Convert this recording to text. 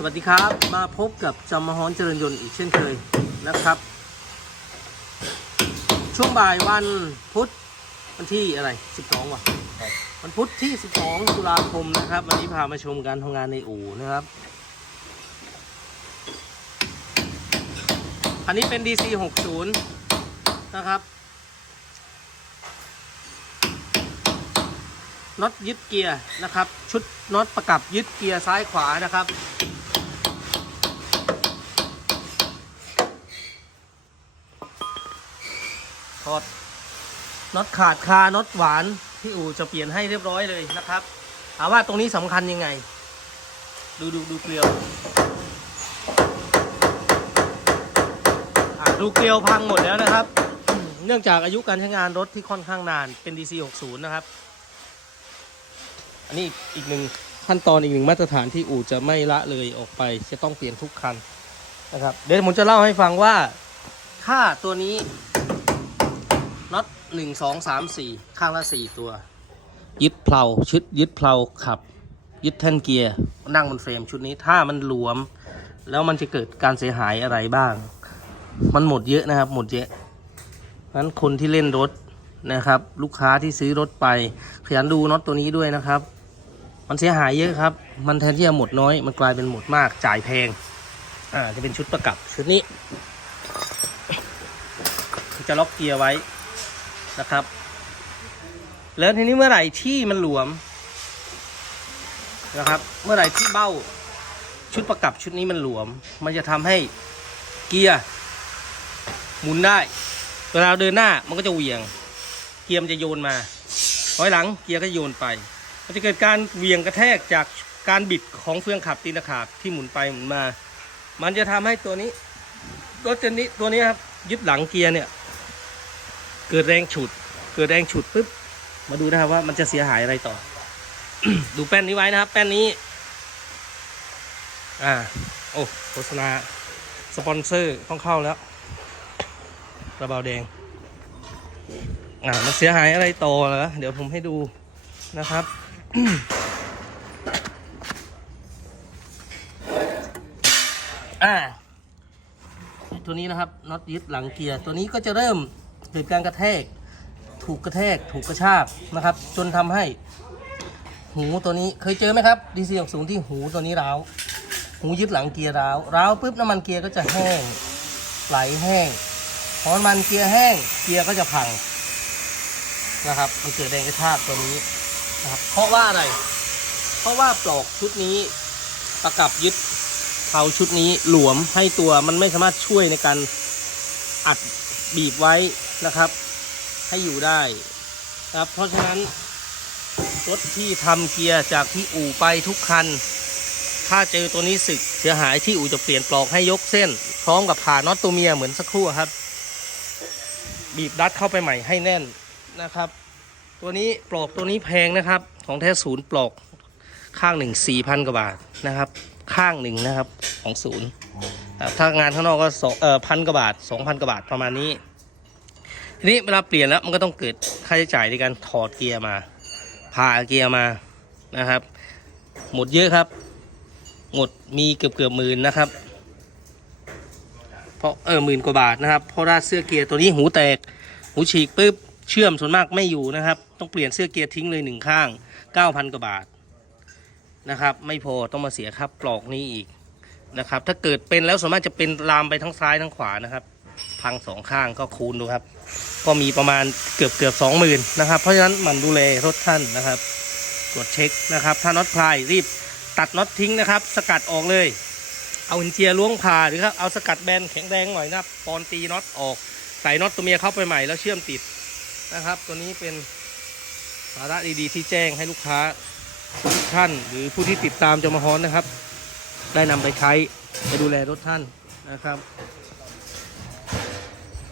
สวัสดีครับมาพบกับจอมมฮอนเจริญยนต์อีกเช่นเคยนะครับ ช่วงบ่ายวันพุธวันที่อะไร 12ว่ะวันพุธที่ 12 ตุลาคมนะครับ วันนี้พามาชมการทำงานในอู่นะครับ อันนี้เป็น DC 60นะครับน็อตยึดเกียร์นะครับ ชุดน็อตประกับยึดเกียร์ซ้ายขวานะครับ ถอดน็อตขาดคาน็อตหวานที่อู่จะเปลี่ยนให้เรียบร้อยเลยนะครับถามว่าตรงนี้สำคัญยังไง ดูดูดูเกลียวดูเกลียวพังหมดแล้วนะครับ เนื่องจากอายุการใช้งานรถที่ค่อนข้างนานเป็น DC 60 นะครับ อันนี้อีกหนึ่งขั้นตอนอีกหนึ่งมาตรฐานที่อู่จะไม่ละเลยออกไป จะต้องเปลี่ยนทุกคันนะครับ เดี๋ยวผมจะเล่าให้ฟังว่าถ้าตัวนี้ น็อตหนึ่งสองสามสี่ข้างละสี่ตัว ยึดเพลาชุดยึดเพลาขับ ยึดแท่นเกียร์นั่งบนเฟรมชุดนี้ถ้ามันหลวม แล้วมันจะเกิดการเสียหายอะไรบ้าง มันหมดเยอะนะครับ หมดเยอะนั้นคนที่เล่นรถนะครับ ลูกค้าที่ซื้อรถไปขยันดูน็อตตัวนี้ด้วยนะครับ มันเสียหายเยอะครับ มันแทนที่จะหมดน้อย มันกลายเป็นหมดมากจ่ายแพงอ่าจะเป็นชุดประกับชุดนี้ จะล็อกเกียร์ไว้ นะครับ แล้วทีนี้เมื่อไหร่ที่มันหลวมนะครับ เมื่อไหร่ที่เบ้าชุดประกับชุดนี้มันหลวม มันจะทำให้เกียร์หมุนได้ เวลาเดินหน้ามันก็จะเหวี่ยง เกียร์มันจะโยนมาถอยหลังเกียร์ก็โยนไป มันจะเกิดการเหวี่ยงกระแทกจากการบิดของเฟืองขับตีนขาบที่หมุนไปหมุนมา มันจะทำให้ตัวนี้รถตัวนี้ตัวนี้ครับยึดหลังเกียร์เนี่ย เกิดแรงฉุด เกิดแรงฉุดปุ๊บมาดูนะครับว่ามันจะเสียหายอะไรต่อ ดูแป้นนี้ไว้นะครับ แป้นนี้ อ่า โอ้โฆษณาสปอนเซอร์ต้องเข้าแล้วกระเบาแดง อ่า มันเสียหายอะไรต่อเหรอเดี๋ยวผมให้ดูนะครับอ่าตัวนี้นะครับน็อตยึดหลังเกียร์ตัวนี้ก็จะเริ่ม เกิดการกระแทก ถูกกระแทก ถูกกระชากนะครับ จนทำให้ หูตัวนี้เคยเจอไหมครับดีซีสูงที่หูตัวนี้ร้าว หูยึดหลังเกียร์ร้าวร้าวปุ๊บน้ำมันเกียร์ก็จะแห้ง ไหลแห้งพอน้ำมันเกียร์แห้งเกียร์ก็จะพังนะครับมันเกิดแรงกระชากตัวนี้นะครับเพราะว่าอะไร เพราะว่าปลอกชุดนี้ประกับยึดเผาชุดนี้หลวมให้ตัวมันไม่สามารถช่วยในการอัดบีบไว้ นะครับ ให้อยู่ได้ครับ เพราะฉะนั้นรถที่ทำเกียร์จากที่อู่ไปทุกคัน ถ้าเจอตัวนี้สึกเสียหายที่อู่จะเปลี่ยนปลอกให้ยกเส้น พร้อมกับผ่าน็อตตัวเมียเหมือนสักครู่ครับ บีบรัดเข้าไปใหม่ให้แน่นนะครับ ตัวนี้ปลอกตัวนี้แพงนะครับ ของแท้ศูนย์ปลอกข้างหนึ่งสี่พันกว่าบาทนะครับ ข้างหนึ่งนะครับของศูนย์ถ้างานข้างนอกก็สองพันกว่าบาทสองพันกว่าบาทประมาณนี้ ทีนี้เวลาเปลี่ยนแล้วมันก็ต้องเกิดค่าใช้จ่ายในการถอดเกียร์มาผ่าเกียร์มานะครับ หมดเยอะครับ หมดมีเกือบเกือบหมื่นนะครับ เพราะเออหมื่นกว่าบาทนะครับ เพราะว่าเสื้อเกียร์ตัวนี้หูแตก หูฉีกปุ๊บเชื่อมส่วนมากไม่อยู่นะครับ ต้องเปลี่ยนเสื้อเกียร์ทิ้งเลยหนึ่งข้างเก้าพันกว่าบาทนะครับ ไม่พอต้องมาเสียครับปลอกนี้อีกนะครับ ถ้าเกิดเป็นแล้วส่วนมากจะเป็นลามไปทั้งซ้ายทั้งขวานะครับ พังสองข้างก็คูณดูครับ ก็มีประมาณเกือบเกือบสองหมื่นนะครับ เพราะฉะนั้นหมันดูแลรถท่านนะครับตรวจเช็คนะครับ ถ้าน็อตคลายรีบตัดน็อตทิ้งนะครับ สกัดออกเลย เอาหินเจียล้วงผ่าหรือครับเอาสกัดแบนแข็งแรงหน่อยนะปอนตีน็อตออกใส่น็อตตัวเมียเข้าไปใหม่แล้วเชื่อมติดนะครับ ตัวนี้เป็นสาระดีๆที่แจ้งให้ลูกค้าทุกท่านหรือผู้ที่ติดตามจอมฮอนนะครับ ได้นำไปใช้ไปดูแลรถท่านนะครับ